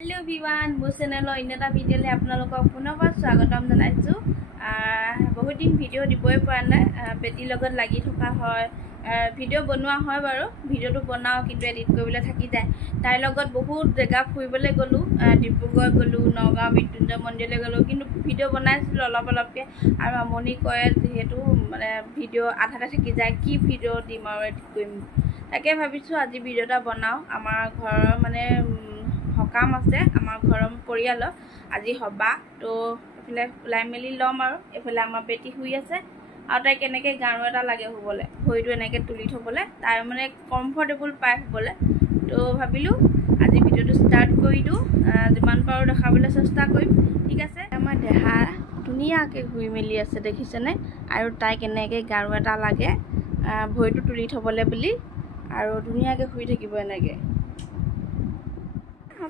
Hello everyone मो channel अन्यटा भिडिओले आपनालोকক पुनर्बार स्वागतम जनाइछु बहुत दिन भिडिओ दिबय পৰা নাই বেটি লগত লাগি থকা হয় भिडिओ বনোৱা হয় বাৰু भिडिओটো বনাও কিন্তু এডিট কৰিবলৈ থাকি যায় তাই লগত বহুত জায়গা ফুৰিবলৈ গলো ডিব্ৰুগড় গলো নগাঁও মৃত্যুঞ্জয় মন্দিৰলৈ গলো কিন্তু भिडिओ বনাইছিল অলপ অলপকে আৰু আমনি কৰে যেহেতু মানে भिडिओ আধাতে থাকি যায় কি भिडिओ দিম আৰু এডিট কৰিম তাকে ভাবিছো আজি भिडिओটা বনাও আমাৰ ঘৰৰ মানে হকাম আছে আমাৰ ঘৰৰ পৰিয়াল আজি হবা তো এফালে লাই মেলি লম আৰু এফালে আমাৰ বেটি শুই আছে আৰু তাই কেনেকে গাৰু এটা লাগে হ'বলে ভৰিটো এনেকে তুলি থবলে তাই মানে কমফৰ্টেবল পাই হ'বলে তো ভাবিলো আজি ভিডিওটো স্টাৰ্ট কৰি দিও যিমান পাৰো দেখাবলৈ চেষ্টা কৰিম ঠিক আছে আমাৰ দেহা ধুনীয়াকে ঘুই মেলি আছে দেখিছেনে আৰু তাই কেনেকে গাৰু এটা লাগে ভৰিটো তুলি থবলে বুলি আৰু ধুনীয়াকে শুই থাকিব এনেকে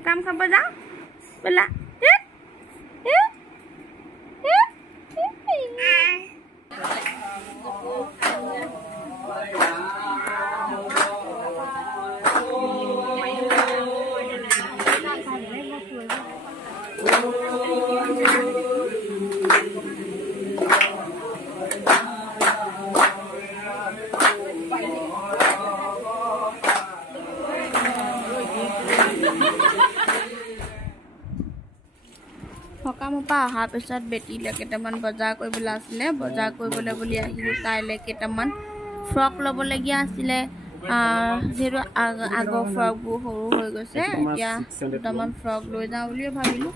काम खाब जा बोला হকামপা অহা পিছত বেটিলে কেটামান বজাৰ কৰিবলৈ আছিলে বজাৰ কৰিবলৈ বুলি আহিলো তাইলে কেটামান ফ্ৰক ল'বলগীয়া আছিলে যেহেতু আগৰ ফ্ৰকবোৰ সৰু হৈ গৈছে এতিয়া দুটামান ফ্ৰক লৈ যাওঁ বুলি ভাবিলো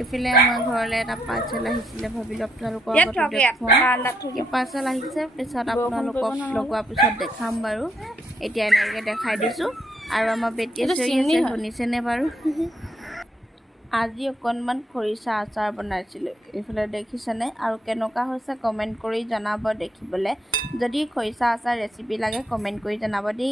এফালে আমাৰ ঘৰলে এটা পাৰ্চেল আহিছিলে ভাবিলো আপোনালোকৰ আগতে পাৰ্চেল আহিছে পিছত আপোনালোকক লগোৱাৰ পিছত দেখাম বাৰু এতিয়া এনেকৈ দেখাই দিছো আৰু আমাৰ বেটিয়ে শুনিছেনে বাৰু আজি অকণমান খৰিচা আচাৰ বনাইছিলোঁ এইফালে দেখিছেনে আৰু কেনেকুৱা হৈছে কমেণ্ট কৰি জনাব দেখিবলৈ যদি খৰিচা আচাৰ ৰেচিপি লাগে কমেণ্ট কৰি জনাব দেই।